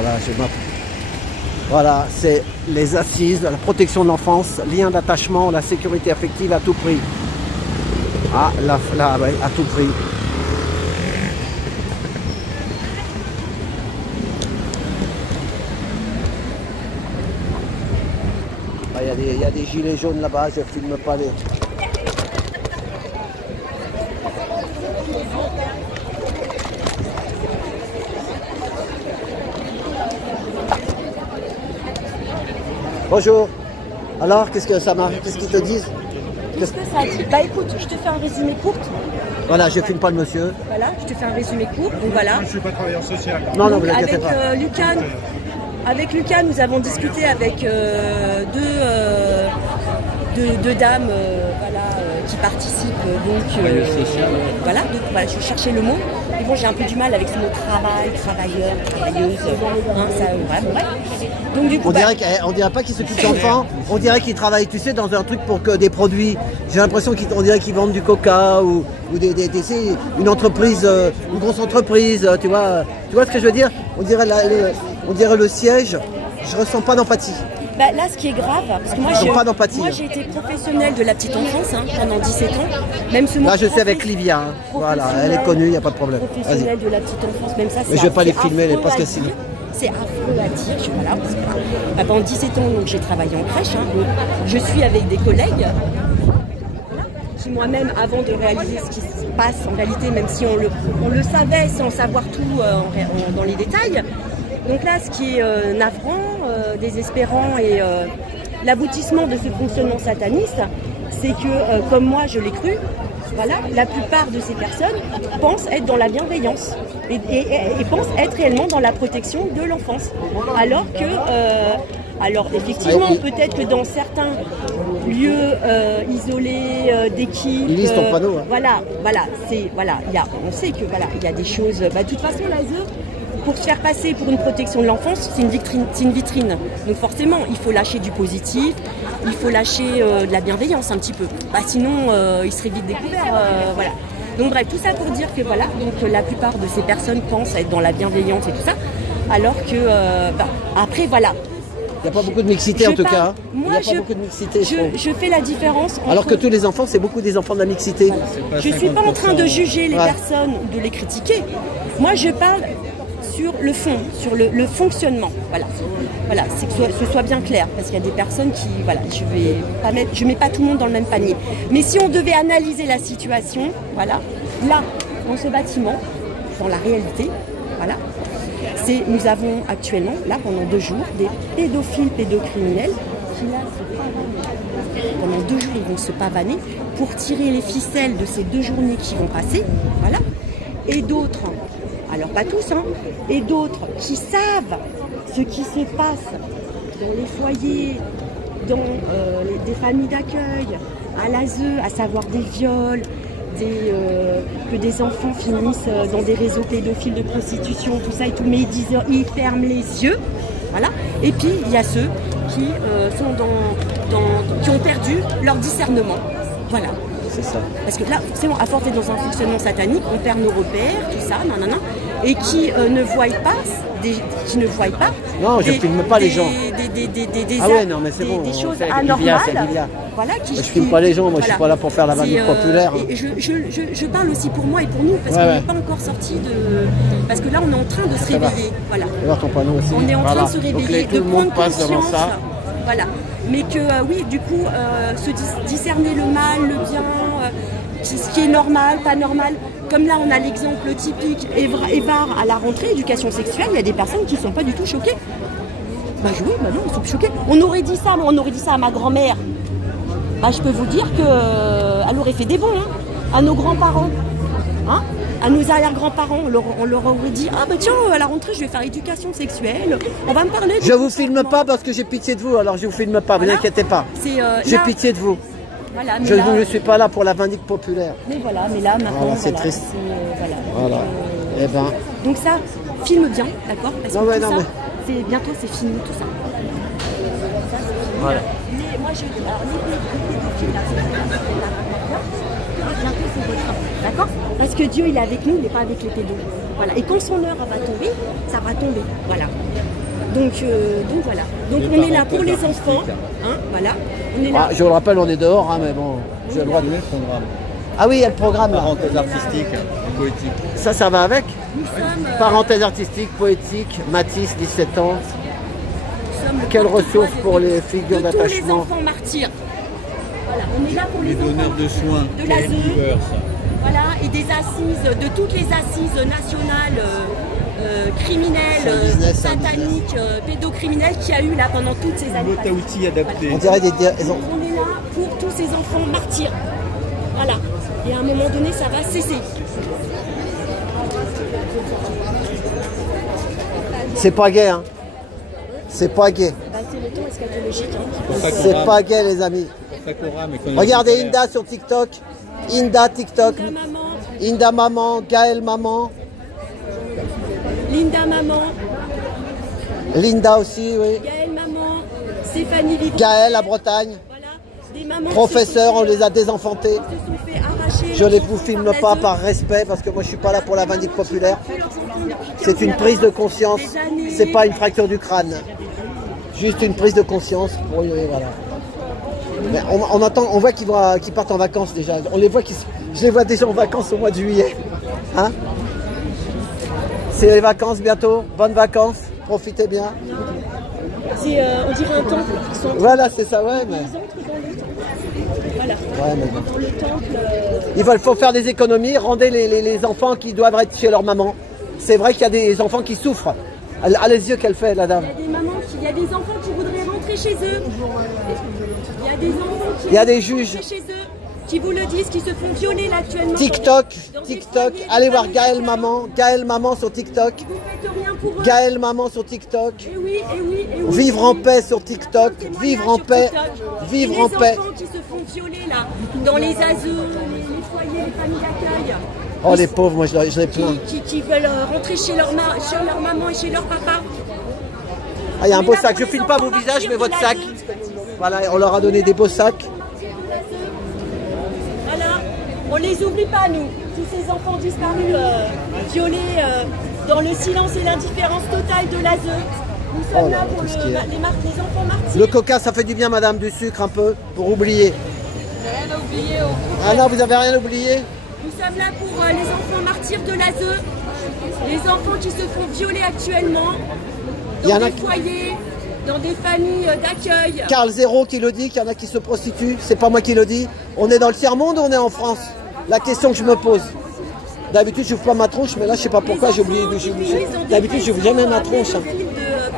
Voilà, voilà, c'est les assises, la protection de l'enfance, lien d'attachement, la sécurité affective à tout prix. Ah, là, ouais, à tout prix. Ah, il y a des gilets jaunes là-bas, je filme pas les... Bonjour. Alors, qu'est-ce que ça marche? Qu'est-ce qu'ils te disent? Qu'est-ce que ça dit? Bah écoute, je te fais un résumé court. Voilà, je filme pas le monsieur. Voilà, je te fais un résumé court. Donc voilà. Je ne suis pas travailleur social. Non, non, vous inquiétez pas. Avec Lucas, nous avons discuté avec deux dames voilà, qui participent. Voilà, je cherchais le mot. Et bon, j'ai un peu du mal avec ce mot travail, travailleur, travailleuse. Hein, ça, ouais. Donc, du coup, on dirait pas qu'ils s'occupent d'enfants, on dirait qu'ils travaillent, tu sais, dans un truc pour que des produits. J'ai l'impression qu'on dirait qu'ils vendent du coca ou une entreprise, une grosse entreprise, tu vois ce que je veux dire? On dirait le siège, je ressens pas d'empathie. Bah, là, ce qui est grave, parce que moi j'ai été professionnelle de la petite enfance pendant 17 ans. Même ce mot là, je suis avec Livia, hein. Voilà, elle est connue, il n'y a pas de problème. Professionnelle de la petite enfance, même ça, c'est. Mais je ne vais pas les filmer, parce que c'est. C'est affreux à dire, voilà, parce que pendant 17 ans, j'ai travaillé en crèche. Donc, je suis avec des collègues qui moi-même, avant de réaliser ce qui se passe en réalité, même si on le savait sans savoir tout dans les détails. Donc là, ce qui est navrant, désespérant et l'aboutissement de ce fonctionnement sataniste, c'est que, comme moi je l'ai cru, voilà, la plupart de ces personnes pensent être dans la bienveillance et pensent être réellement dans la protection de l'enfance. Alors que, effectivement, peut-être que dans certains lieux isolés d'équipes, ils lisent ton panneau. Hein. Voilà, on sait que il y a des choses. De toute façon, l'ASE, pour se faire passer pour une protection de l'enfance, c'est une vitrine. Donc forcément, il faut lâcher du positif, il faut lâcher de la bienveillance un petit peu. Sinon, il serait vite découvert. Voilà. Donc bref, tout ça pour dire que voilà, donc la plupart de ces personnes pensent être dans la bienveillance et tout ça, alors que après voilà. Il n'y a pas beaucoup de mixité en tout cas. Moi, je fais la différence. Alors que tous les enfants, c'est beaucoup des enfants de la mixité. Voilà. Je ne suis pas en train de juger les personnes ou de les critiquer. Moi, je parle sur le fond, sur le fonctionnement. Voilà, c'est que ce soit bien clair, parce qu'il y a des personnes qui, voilà, je mets pas tout le monde dans le même panier. Mais si on devait analyser la situation, voilà, là, dans ce bâtiment, dans la réalité, voilà, nous avons actuellement, là, pendant 2 jours, des pédocriminels qui, là, pendant 2 jours, ils vont se pavaner pour tirer les ficelles de ces 2 journées qui vont passer, voilà, et d'autres, alors pas tous, et d'autres qui savent ce qui se passe dans les foyers, dans des familles d'accueil, à l'ASE, à savoir des viols, que des enfants finissent dans des réseaux pédophiles de prostitution, tout ça et tout, mais ils ferment les yeux, voilà. Et puis il y a ceux qui qui ont perdu leur discernement, voilà. C'est ça. Parce que là, c'est bon, à force d'être dans un fonctionnement satanique, on perd nos repères, tout ça, et qui ne voient pas. Non, je ne filme pas les gens. Ah ouais, non, mais c'est bon. Des choses anormales. Voilà, je ne filme pas les gens, moi je suis pas là pour faire la vanne populaire. Et je parle aussi pour moi et pour nous, parce qu'on n'est pas encore sorti de. Parce que là, on est en train de se réveiller. Voilà. Voir ton panneau aussi. On est en train de se réveiller, donc, tout le monde passe devant ça. Voilà. Mais que oui, du coup, discerner le mal, le bien, ce qui est normal, pas normal. Comme là, on a l'exemple typique, Évar à la rentrée, éducation sexuelle, il y a des personnes qui ne sont pas du tout choquées. Non, ils sont choqués. On aurait dit ça à ma grand-mère. Je peux vous dire qu'elle aurait fait des bons, à nos grands-parents, à nos arrière-grands-parents. On leur aurait dit, tiens, à la rentrée, je vais faire éducation sexuelle, on va me parler. Je vous filme pas parce que j'ai pitié de vous, alors je vous filme pas, vous inquiétez pas. J'ai pitié de vous. Voilà, je ne suis pas là pour la vindicte populaire. Mais là, maintenant, c'est triste. Voilà. Donc ça, filme bien, d'accord? Parce que bientôt, c'est fini, tout ça. Voilà. Mais moi, bientôt, c'est votre. D'accord? Parce que Dieu, il est avec nous, il n'est pas avec les pédos. Voilà. Et quand son heure va tomber, ça va tomber. Voilà. Donc voilà. Donc on est là pour les enfants. Hein, voilà. On est là. Je vous le rappelle, on est dehors, hein, mais bon, j'ai le droit de... programme. Ah oui, il y a le programme là. Parenthèse artistique, poétique. Ça va avec. Nous sommes, Parenthèse artistique, poétique, Matisse, 17 ans. sommes le Quelles porte-voix ressources pour les figures de tous les d'attachement. enfants martyrs. Voilà, on est là pour les donneurs enfants de soins. de l'ASE. Caregivers, ça. Voilà, et des assises, de toutes les assises nationales criminelles, business, sataniques, pédocriminelles qu'il y a eu là pendant toutes ces années. Boîte à outils adaptée. On dirait des... On est là pour tous ces enfants martyrs. Voilà. Et à un moment donné, ça va cesser. C'est pas gay, hein. C'est pas gay. Bah, c'est le temps eschatologique. C'est pas gay, les amis. Regardez Inda sur TikTok. Inda TikTok. Linda maman, Inda maman, Gaël maman. Linda maman, Linda aussi, oui. Gaëlle maman, Stéphanie Vivant. Gaël à Bretagne. Voilà, des mamans Professeur, on les a désenfantés. qui se sont fait arracher. Je les vous filme pas par respect parce que moi je suis pas là pour la vindicte populaire. C'est une prise de conscience. C'est pas une fracture du crâne. Juste une prise de conscience. Pour, voilà. Mais on attend, on voit qu'ils partent en vacances déjà. On les voit je les vois déjà en vacances au mois de juillet. Hein? C'est les vacances bientôt. Bonnes vacances. Profitez bien. C'est, on dirait un temple. Ils sont Voilà, c'est ça, ouais. Mais... Voilà. Ouais, mais bon. Dans le temple. Il faut faire des économies. Rendez les enfants qui doivent être chez leur maman. C'est vrai qu'il y a des enfants qui souffrent. Ah, les yeux qu'elle fait, la dame. Il y a des mamans, il y a des enfants qui voudraient rentrer chez eux. Il y a des enfants qui Il y a des voudraient juges. rentrer chez eux, qui vous le disent, qui se font violer là actuellement. TikTok, Dans des TikTok. foyers, Allez des voir familles Gaël d'accueil. Maman. Gaël Maman sur TikTok. Vous faites rien pour eux. Gaël Maman sur TikTok. Et oui, et oui, et oui. Vivre en paix sur TikTok. Vivre en paix. Vivre en paix. Les enfants qui se font violer là, dans les ASE, les foyers, les familles d'accueil. Oh les pauvres, moi je les plains. Qui veulent rentrer chez leur maman et chez leur papa. Ah, il y a un beau sac. Je filme pas vos visages, mais votre sac. Voilà, on leur a donné des beaux sacs. Voilà, on les oublie pas nous, tous ces enfants disparus, violés, dans le silence et l'indifférence totale de l'ASE. Nous sommes Oh là, là pour tout ce qui est- les enfants martyrs. Le coca, ça fait du bien, madame, du sucre un peu, pour oublier. Rien à oublier. Ah non, vous avez rien oublié? Nous sommes là pour les enfants martyrs de l'ASE, les enfants qui se font violer actuellement Il y en dans a des foyers, dans des familles d'accueil. Carl Zéro qui le dit, qu'il y en a qui se prostituent. C'est pas moi qui le dis. On est dans le tiers-monde ou on est en France? La question que je me pose. D'habitude, je n'ouvre pas ma tronche, mais là, je sais pas pourquoi, j'ai oublié. D'habitude, je n'ouvre jamais ma tronche. Hein.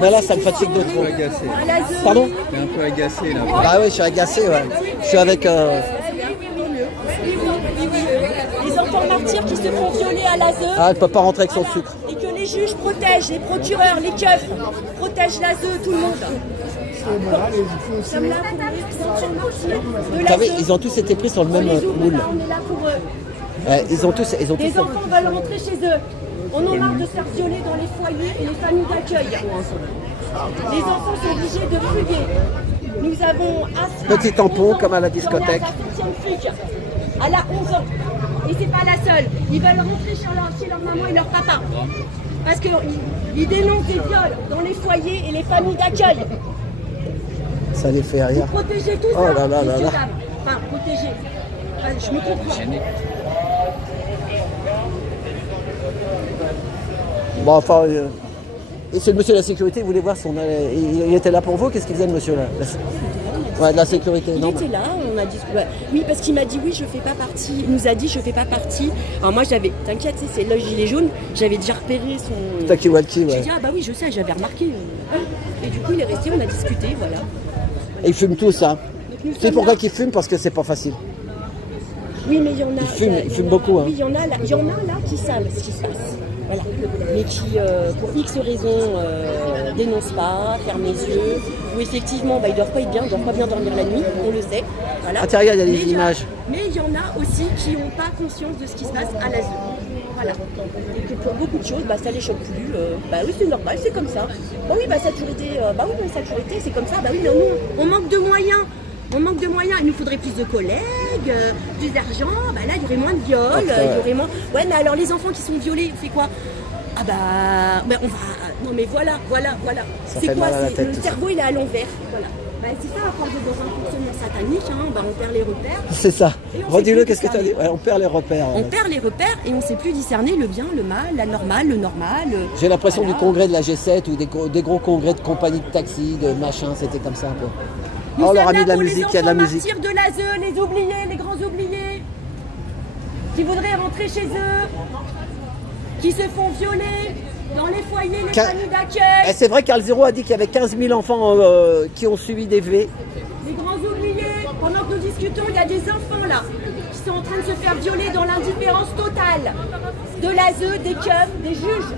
Mais là, ça me fatigue de trop. Pardon? T'es un peu agacé là. Bah oui, je suis agacé, ouais. Je suis avec... Les enfants martyrs qui se font violer à l'ASE. Ah, elle peut pas rentrer avec son Voilà. sucre. Et que les juges protègent, les procureurs, les keufs protègent l'ASE, tout le monde. Nous sommes là pour les enfants martyrs de Vous savez, l'ASE. ils ont tous été pris sur le même On les oublie moule. pas, on est là pour eux. Ouais, ils ont tous... Les enfants veulent rentrer chez eux. On en a marre de se faire violer dans les foyers et les familles d'accueil. Les enfants sont obligés de fuguer. Nous avons Asra, Petit tampon, 11 ans, comme à la discothèque. qui en est à sa 7e fugue. Elle a 11 ans. Et c'est pas la seule. Ils veulent rentrer chez leur maman et leur papa. Parce qu'ils dénoncent des viols dans les foyers et les familles d'accueil. Ça les fait rire. Protégez tout Oh ça, là là là messieurs, là. dames. Enfin, protégez. Enfin, je me comprends. Bon, enfin... Et c'est le monsieur de la sécurité, vous voulez voir si on a... Il était là pour vous? Qu'est-ce qu'il faisait, le monsieur là? Ouais, de la sécurité. Il Non, était là, on a dit... ouais. Oui, parce qu'il m'a dit oui, je fais pas partie. Il nous a dit je fais pas partie. Alors moi j'avais, t'inquiète, c'est le gilet jaune, j'avais déjà repéré son... Taki Walkie, J'ai ouais. dit ah bah oui, je sais, j'avais remarqué. Et du coup il est resté, on a discuté, voilà. Et ils fument tous, hein. Donc, nous Tu sais sommes pourquoi là. qu'ils fument? Parce que c'est pas facile. Oui, mais il y en a. Ils fument beaucoup, hein. Oui, il y en a là qui savent ce qui se passe. Voilà. Mais qui, pour X raisons, dénoncent pas, ferment les yeux, ou effectivement, bah, ils doivent pas être bien, ils doivent pas bien dormir la nuit, on le sait. Voilà. Ah tiens, regarde, il y a Mais des images. Mais il y en a aussi qui n'ont pas conscience de ce qui se passe à l'ASE. Voilà. Et que pour beaucoup de choses, bah, ça les choque plus. Bah oui, c'est normal, c'est comme ça. Bah oui, bah ça a toujours été, bah oui, mais ça a toujours été, c'est comme ça. Bah oui, mais nous, on manque de moyens. On manque de moyens, il nous faudrait plus de collègues, plus d'argent, bah là il y aurait moins de viols, il y aurait moins... Ouais mais alors les enfants qui sont violés, on fait quoi? Ah bah on va... Non mais voilà. Ça C'est fait quoi? mal à la tête, Le tout ça. cerveau il est à l'envers. Voilà. Bah, c'est ça, à force d'être dans un fonctionnement satanique, hein, bah, on perd les repères. C'est ça. Et on Redis-le, sait plus qu'est-ce que tu as dit? Ouais, on perd les repères. On perd les repères et on ne sait plus discerner le bien, le mal, la normale, le normal. J'ai l'impression Voilà. du congrès de la G7 ou des gros congrès de compagnies de taxi, de machin, c'était comme ça un peu. Nous Oh, on leur sommes a mis là de la pour les musique, il y a de la enfants musique. martyrs de l'ASE, les oubliés, les grands oubliés, qui voudraient rentrer chez eux, qui se font violer dans les foyers, les familles Et d'accueil. c'est vrai qu'Al Zero a dit qu'il y avait 15 000 enfants qui ont suivi des V. Les grands oubliés, pendant que nous discutons, il y a des enfants là qui sont en train de se faire violer dans l'indifférence totale de l'ASE, des keufs, des juges.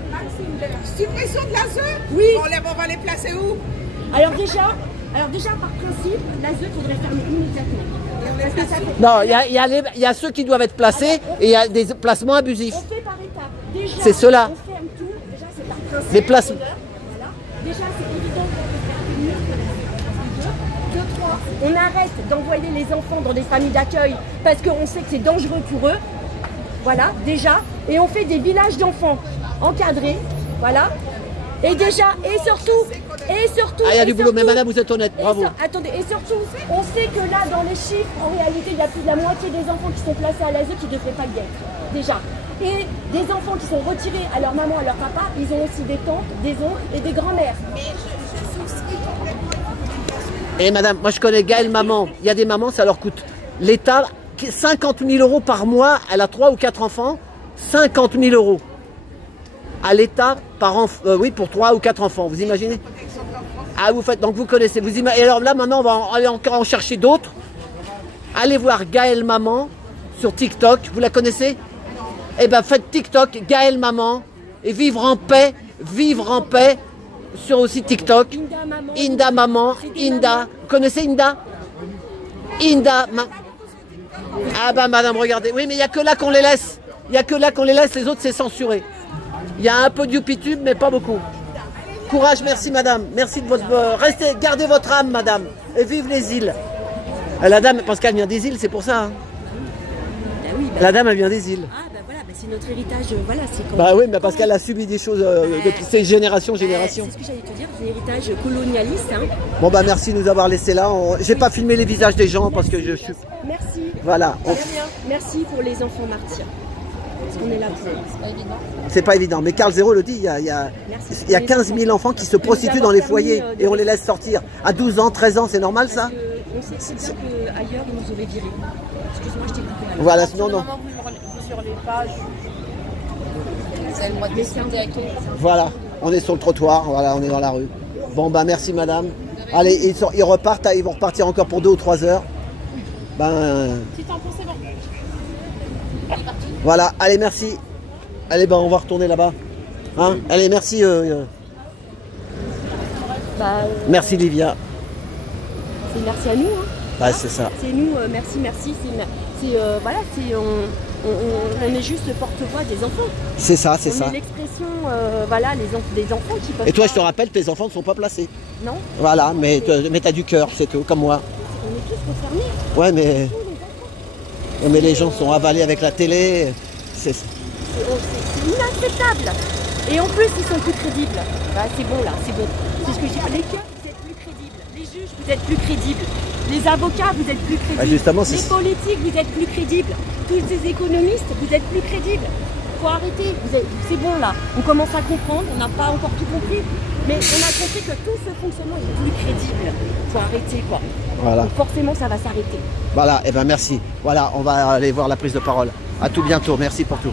Suppression de l'ASE? Oui. On va les placer où? Alors déjà, par principe, l'ASE faudrait fermer immédiatement. Parce que ça fait- Non, il y a ceux qui doivent être placés et il y a des placements abusifs. On fait par étapes. Déjà, C'est cela. on ferme tout. Déjà, c'est par principe. Les placements. Voilà. Déjà, c'est évident qu'on peut faire mieux que la saison 2. 2, 3. On arrête d'envoyer les enfants dans des familles d'accueil parce qu'on sait que c'est dangereux pour eux. Voilà, déjà. Et on fait des villages d'enfants encadrés. Voilà. Et déjà, et surtout. Ah, il y a du et boulot, mais surtout- madame, vous êtes honnête, bravo. Attendez, et surtout, on sait que là, dans les chiffres, en réalité, il y a plus de la moitié des enfants qui sont placés à l'ASE qui ne devraient pas y être, déjà. Et des enfants qui sont retirés à leur maman, à leur papa, ils ont aussi des tantes, des oncles et des grands-mères. Et madame, moi je connais Gaëlle Maman. Il y a des mamans, ça leur coûte. L'État, 50 000 € par mois, elle a 3 ou 4 enfants, 50 000 € à l'État par enfant, oui, pour 3 ou 4 enfants, vous imaginez? Ah, vous faites, donc vous connaissez. Et alors là, maintenant, on va aller encore en chercher d'autres. Allez voir Gaëlle Maman sur TikTok, vous la connaissez? Eh bien, faites TikTok, Gaëlle Maman, et vivre en paix sur aussi TikTok. Inda Maman, Inda. Vous connaissez Inda? Ah bah madame, regardez. Oui, mais il n'y a que là qu'on les laisse. Il n'y a que là qu'on les laisse, les autres c'est censuré. Il y a un peu de YouPitube, mais pas beaucoup. Courage, merci madame. Merci de votre... restez, gardez votre âme madame. Et vive les îles. La dame, parce qu'elle vient des îles, c'est pour ça. Hein. Ah oui, bah, La dame, elle vient des îles. ah bah voilà, bah c'est notre héritage, voilà, c'est quand Bah oui, mais parce qu'elle a subi des choses depuis ces générations. C'est ce que j'allais te dire, c'est un héritage colonialiste. Hein. Bon bah merci de nous avoir laissé là. J'ai pas filmé les visages des gens parce que je suis... Merci. Voilà. Merci pour les enfants martyrs. Parce qu'on est là pour eux. C'est pas évident. C'est pas évident. Mais Carl Zero le dit, il y a 15 000 enfants qui se prostituent dans les foyers et on les laisse sortir. À 12 ans, 13 ans, c'est normal ça? On sait très bien qu'ailleurs, ils nous auraient virés. Excuse-moi, je t'ai coupé. Voilà, non, non. Vous sur les pages. C'est le mois de discuter avec eux. Voilà, on est sur le trottoir, voilà, on est dans la rue. Bon bah merci madame. Allez, ils repartent, ils vont repartir encore pour 2 ou 3 heures. Ben... Si t'en penses, c'est bon. Voilà, allez merci. Allez ben on va retourner là-bas. Hein, allez merci. Merci Livia. C'est merci à nous. Hein. Bah c'est ça. C'est nous, merci. Voilà, on est juste porte-voix des enfants. C'est ça, c'est On ça. est l'expression, voilà, des enfants qui peuvent. Et toi pas- je te rappelle, tes enfants ne sont pas placés. Non, Voilà, mais t'as du cœur, c'est tout, comme moi. on est tous concernés. Ouais mais les gens sont avalés avec la télé. C'est... C'est inacceptable. Et en plus, ils sont plus crédibles. Bah, c'est bon là, c'est bon. C'est ce que je dis. Les cas, vous êtes plus crédibles. Les juges, vous êtes plus crédibles. Les avocats, vous êtes plus crédibles. Bah, justement, c'est- les politiques, vous êtes plus crédibles. Tous ces économistes, vous êtes plus crédibles. Faut arrêter. C'est bon là. On commence à comprendre. On n'a pas encore tout compris. Mais on a compris que tout ce fonctionnement est plus crédible. Faut arrêter quoi. Voilà. Donc forcément, ça va s'arrêter. Voilà, et ben merci. Voilà, on va aller voir la prise de parole. À tout bientôt, merci pour tout.